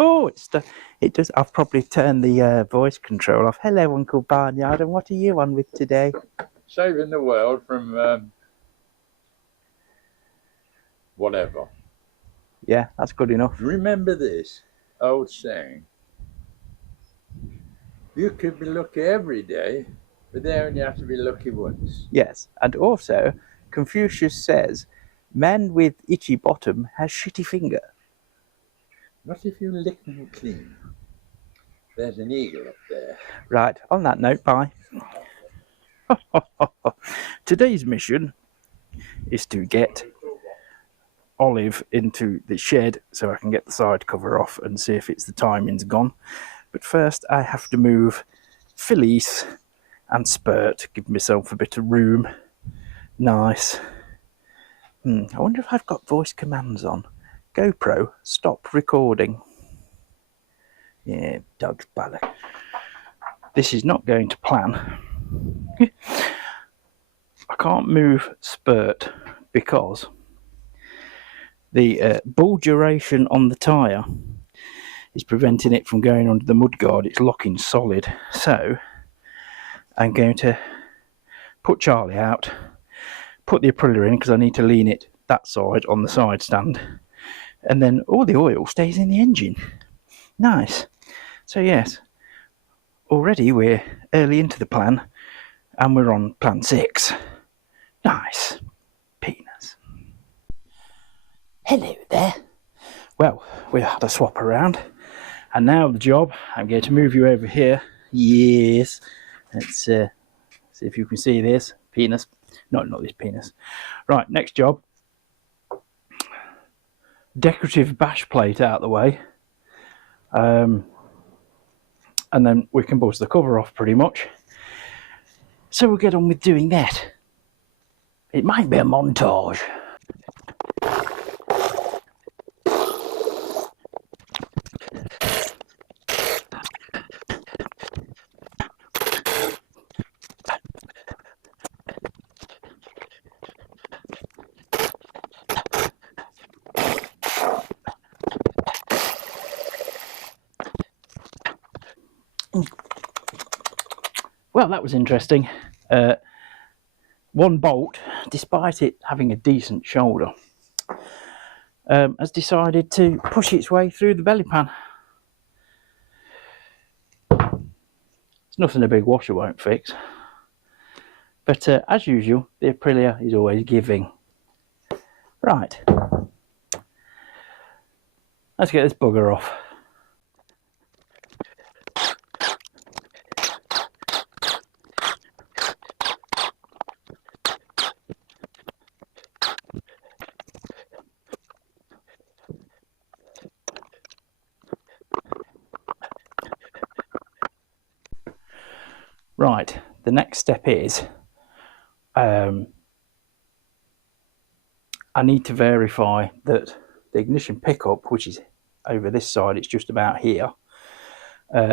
Oh, it does. I've probably turned the voice control off. Hello, Uncle Barnyard, and what are you on with today? Saving the world from whatever. Yeah, that's good enough. Remember this old saying: you could be lucky every day, but they only have to be lucky once. Yes, and also, Confucius says, man with itchy bottom has shitty finger. Not if you lick them clean. There's an eagle up there. Right, on that note, bye. Today's mission is to get Olive into the shed so I can get the side cover off and see if the timing's gone. But first I have to move Felice and Spurt, give myself a bit of room. Nice. I wonder if I've got voice commands on. GoPro, stop recording. Yeah, Doug's ballad. This is not going to plan. I can't move Spurt because the ball duration on the tyre is preventing it from going under the mudguard. It's locking solid. So I'm going to put Charlie out, put the Aprilia in because I need to lean it that side on the side stand, and then all the oil stays in the engine. Nice. So yes, already we're early into the plan and we're on plan 6. Nice. Peanuts. Hello there. Well, we had a swap around and now the job, I'm going to move you over here. Yes. Let's see if you can see this. Penis. Not this penis. Right, next job. Decorative bash plate out of the way. And then we can buzz the cover off pretty much. So we'll get on with doing that. It might be a montage. Well, that was interesting. One bolt, despite it having a decent shoulder, has decided to push its way through the belly pan. It's nothing a big washer won't fix. But as usual, the Aprilia is always giving. Right. Let's get this bugger off. Right, the next step is I need to verify that the ignition pickup, which is over this side, it's just about here,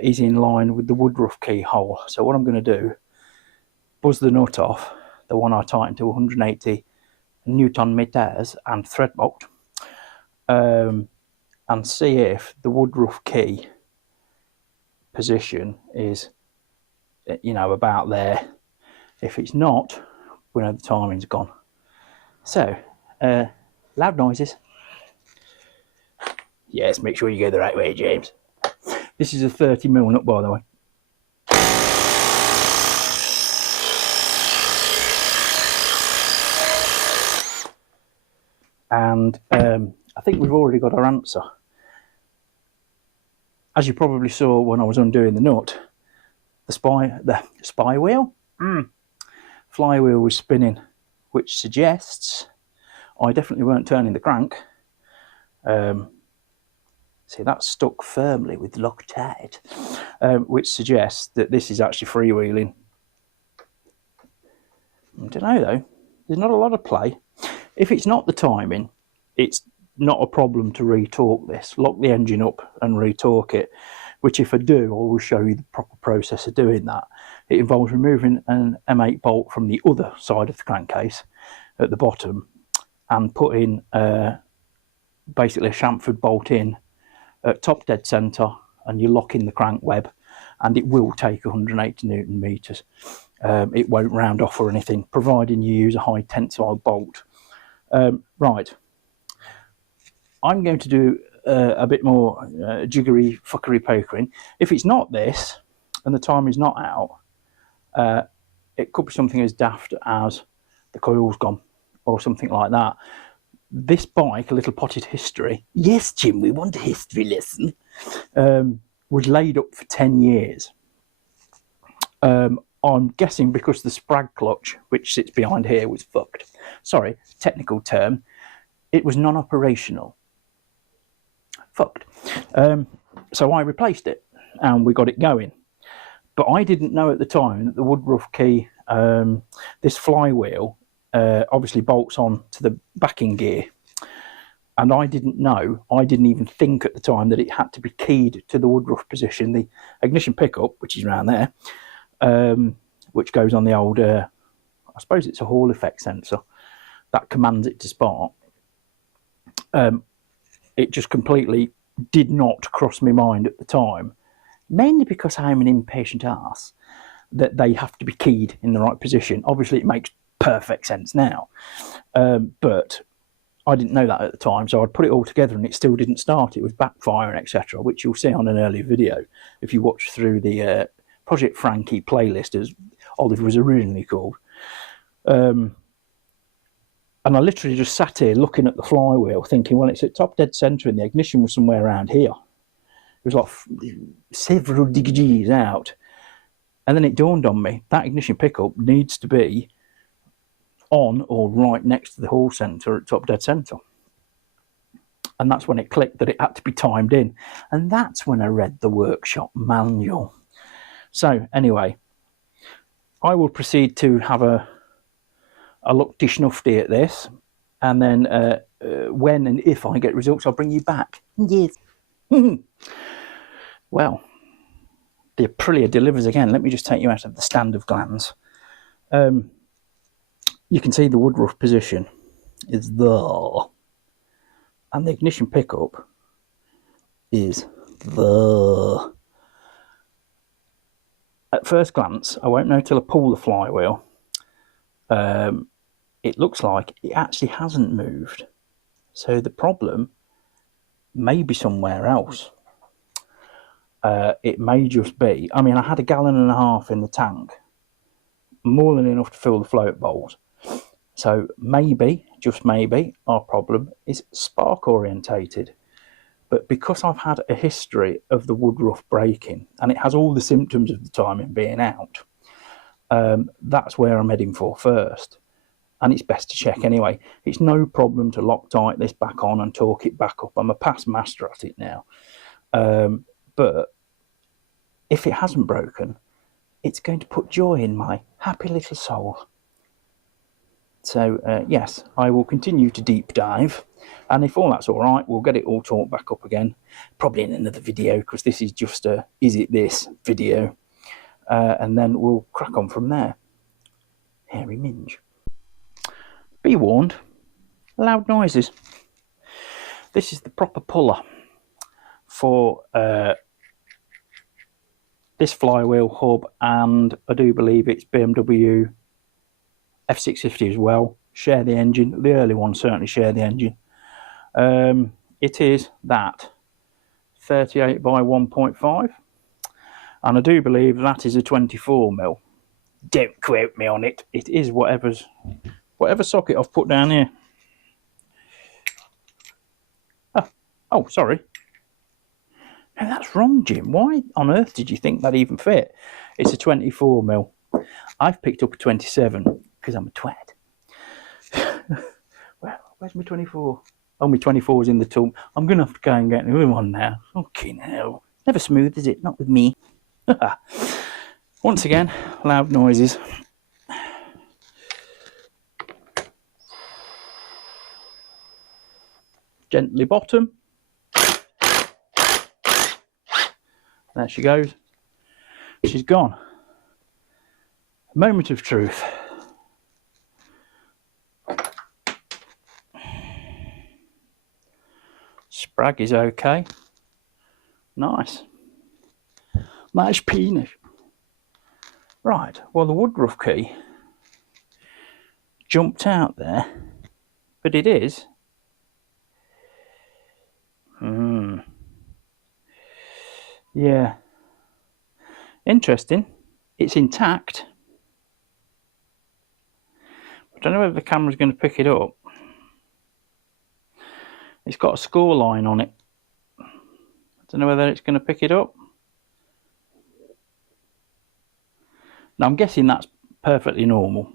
is in line with the woodruff keyhole. So what I'm going to do, buzz the nut off, the one I tightened to 180 Newton meters and thread bolt, and see if the woodruff key position is, you know, about there. If it's not, we know the timing's gone. So, loud noises. Yes, make sure you go the right way, James. This is a 30mm nut, by the way. And I think we've already got our answer. As you probably saw when I was undoing the nut, the flywheel was spinning, which suggests I definitely weren't turning the crank. See, that's stuck firmly with Loctite, which suggests that this is actually freewheeling. I don't know though, there's not a lot of play. If it's not the timing, it's not a problem to retorque this. Lock the engine up and retorque it, which if I do, I will show you the proper process of doing that. It involves removing an M8 bolt from the other side of the crankcase at the bottom and putting basically a chamfered bolt in at top dead centre, and you lock in the crank web, and it will take 180 Newton meters. It won't round off or anything, providing you use a high tensile bolt. Right, I'm going to do a bit more jiggery fuckery pokering. If it's not this, and the time is not out, it could be something as daft as the coil's gone, or something like that. This bike, a little potted history. Yes, Jim, we want a history lesson. Was laid up for 10 years. I'm guessing because the sprag clutch, which sits behind here, was fucked. Sorry, technical term. It was non-operational. Fucked. So I replaced it, and we got it going. But I didn't know at the time that the Woodruff key, this flywheel, obviously bolts on to the backing gear. And I didn't even think at the time that it had to be keyed to the Woodruff position. The ignition pickup, which is around there, which goes on the old, I suppose it's a Hall effect sensor, that commands it to spark. It just completely did not cross my mind at the time, mainly because I'm an impatient ass, that they have to be keyed in the right position. Obviously, it makes perfect sense now, but I didn't know that at the time, so I'd put it all together and it still didn't start. It was backfiring, etc., which you'll see on an earlier video if you watch through the Project Frankie playlist, as Olive was originally called. And I literally just sat here looking at the flywheel thinking, well, it's at top dead centre and the ignition was somewhere around here. It was like several degrees out. And then it dawned on me, that ignition pickup needs to be on or right next to the hall centre at top dead centre. And that's when it clicked that it had to be timed in. And that's when I read the workshop manual. So anyway, I will proceed to have a look dishnufty at this, and then when and if I get results, I'll bring you back. Yes. Well, the Aprilia delivers again. Let me just take you out of the stand of glance. You can see the Woodruff position is there, and the ignition pickup is there. At first glance, I won't know till I pull the flywheel. It looks like it actually hasn't moved. So the problem may be somewhere else. It may just be, I mean, I had 1.5 gallons in the tank, more than enough to fill the float bowls. So maybe, just maybe, our problem is spark orientated. But because I've had a history of the Woodruff breaking, and it has all the symptoms of the timing being out, that's where I'm heading for first. And it's best to check anyway. It's no problem to Loctite this back on and torque it back up. I'm a past master at it now. But if it hasn't broken, it's going to put joy in my happy little soul. So, yes, I will continue to deep dive. And if all that's all right, we'll get it all torqued back up again. Probably in another video, because this is just a Is It This video. And then we'll crack on from there. Hairy minge. Be warned, loud noises. This is the proper puller for this flywheel hub, and I do believe it's BMW F650 as well. Share the engine. The early ones certainly share the engine. It is that 38 by 1.5, and I do believe that is a 24mm. Don't quote me on it. It is whatever socket I've put down here. Oh, sorry. No, that's wrong, Jim. Why on earth did you think that even fit? It's a 24mm. I've picked up a 27 because I'm a twat. Well, where's my 24? Oh, my 24 is in the tool. I'm going to have to go and get another one now. Fucking hell. Never smooth, is it? Not with me. Once again, loud noises. Gently bottom. There she goes. She's gone. Moment of truth. Sprag is okay. Nice. Nice penis. Right, well, the woodruff key jumped out there, but it is. Yeah. Interesting. It's intact. I don't know whether the camera's going to pick it up. It's got a score line on it. I don't know whether it's going to pick it up. Now, I'm guessing that's perfectly normal.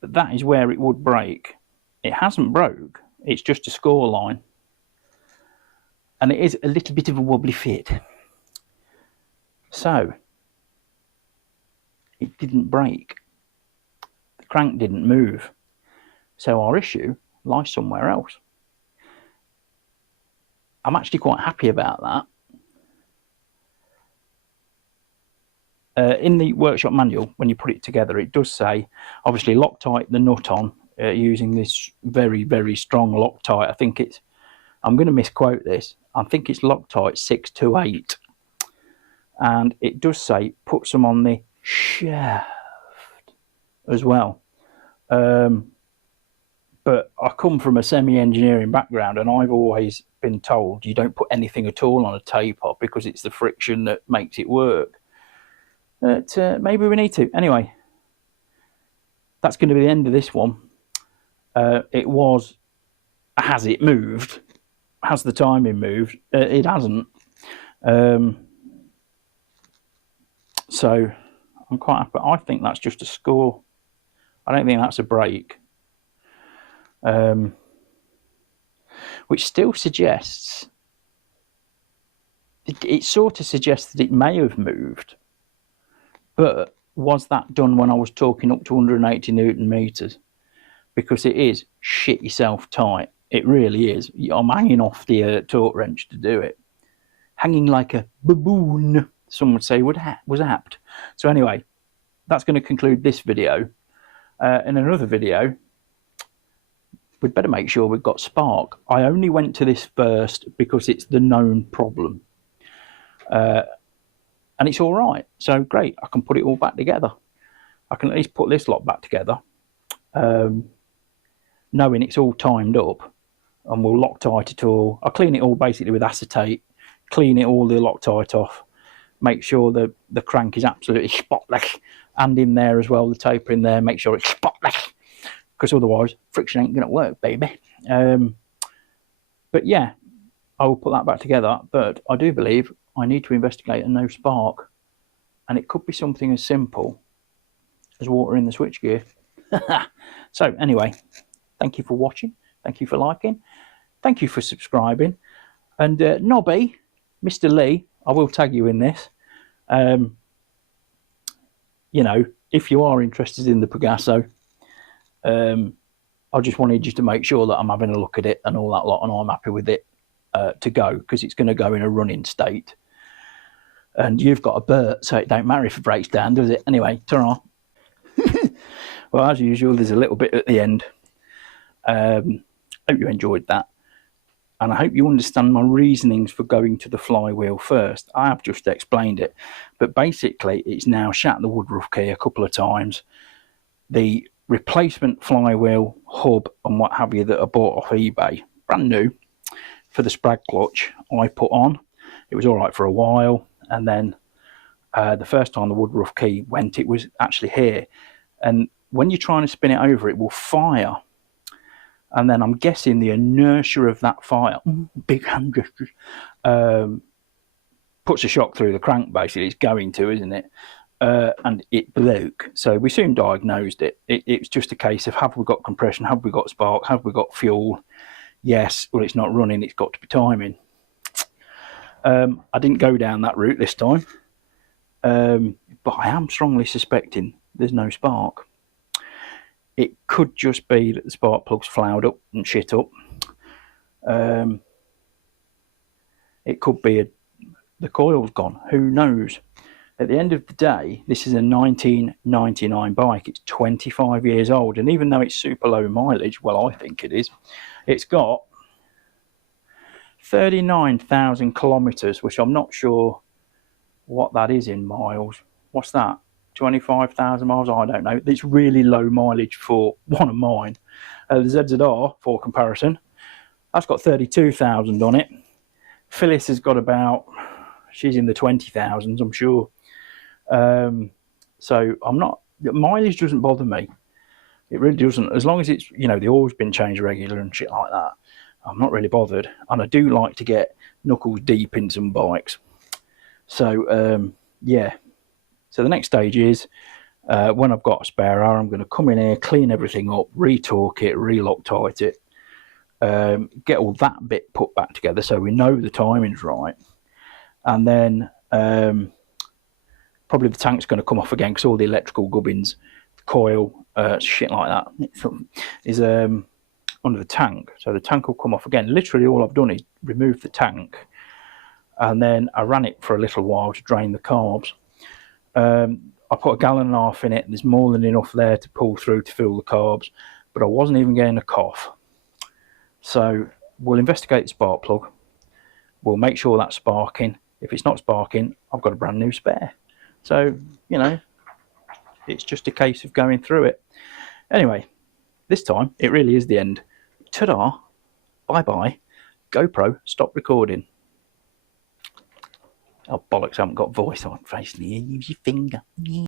But that is where it would break. It hasn't broke. It's just a score line. And it is a little bit of a wobbly fit. So, it didn't break. The crank didn't move. So our issue lies somewhere else. I'm actually quite happy about that. In the workshop manual, when you put it together, it does say, obviously, Loctite the nut on using this very, very strong Loctite. I think it's, I'm going to misquote this, I think it's Loctite 628. And it does say, put some on the shaft as well. But I come from a semi-engineering background, and I've always been told you don't put anything at all on a taper because it's the friction that makes it work. But maybe we need to. Anyway, that's going to be the end of this one. It was, has it moved? Has the timing moved? It hasn't. So I'm quite happy. I think that's just a score. I don't think that's a break. Which still suggests, it sort of suggests that it may have moved. But was that done when I was talking up to 180 Newton meters? Because it is shit yourself tight. It really is. I'm hanging off the torque wrench to do it. Hanging like a baboon, some would say, was apt. So anyway, that's going to conclude this video. In another video, we'd better make sure we've got spark. I only went to this first because it's the known problem. And it's all right. So great, I can put it all back together. I can at least put this lot back together, knowing it's all timed up, and we'll Loctite it all. I'll clean it all basically with acetate, clean it all the Loctite off, make sure the crank is absolutely spotless, and in there as well, the taper in there, make sure it's spotless, because otherwise friction ain't going to work, baby. But yeah, I will put that back together, but I do believe I need to investigate a no spark, and it could be something as simple as water in the switchgear. So anyway, thank you for watching, thank you for liking, thank you for subscribing, and Nobby, Mr. Lee, I will tag you in this. You know, if you are interested in the Pegaso, I just wanted you to make sure that I'm having a look at it and all that lot, and I'm happy with it to go, because it's going to go in a running state. And you've got a Bert, so it don't matter if it breaks down, does it? Anyway, ta-ra. Well, as usual, there's a little bit at the end. Hope you enjoyed that. And I hope you understand my reasonings for going to the flywheel first. I have just explained it. But basically, it's now shat the woodruff key a couple of times. The replacement flywheel, hub, and what have you that I bought off eBay, brand new, for the sprag clutch, I put on. It was all right for a while. And then the first time the woodruff key went, it was actually here. And when you're trying to spin it over, it will fire. And then I'm guessing the inertia of that fire, big hand gestures, puts a shock through the crank, basically. It's going to, isn't it? And it broke. So we soon diagnosed it. It's just a case of, have we got compression? Have we got spark? Have we got fuel? Yes. Well, it's not running. It's got to be timing. I didn't go down that route this time. But I am strongly suspecting there's no spark. It could just be that the spark plug's floured up and shit up. It could be the coil's gone. Who knows? At the end of the day, this is a 1999 bike. It's 25 years old. And even though it's super low mileage, well, I think it is, it's got 39,000 kilometres, which I'm not sure what that is in miles. What's that? 25,000 miles? I don't know. It's really low mileage for one of mine. The ZZR, for comparison, that's got 32,000 on it. Phyllis has got about, she's in the 20,000s, I'm sure. So I'm not, mileage doesn't bother me. It really doesn't. As long as it's, you know, the oil's been changed regular and shit like that, I'm not really bothered. And I do like to get knuckles deep in some bikes. So, yeah. So the next stage is, when I've got a spare hour, I'm going to come in here, clean everything up, re-torque it, re-Loctite it, get all that bit put back together so we know the timing's right. And then probably the tank's going to come off again because all the electrical gubbins, coil, shit like that is under the tank. So the tank will come off again. Literally all I've done is remove the tank, and then I ran it for a little while to drain the carbs. I put 1.5 gallons in it, and there's more than enough there to pull through to fill the carbs, but I wasn't even getting a cough. So we'll investigate the spark plug. We'll make sure that's sparking. If it's not sparking, I've got a brand new spare. So, you know, it's just a case of going through it. Anyway, this time it really is the end. Ta-da, bye-bye, GoPro, stop recording. Oh, bollocks, I haven't got voice on. Basically, use your finger.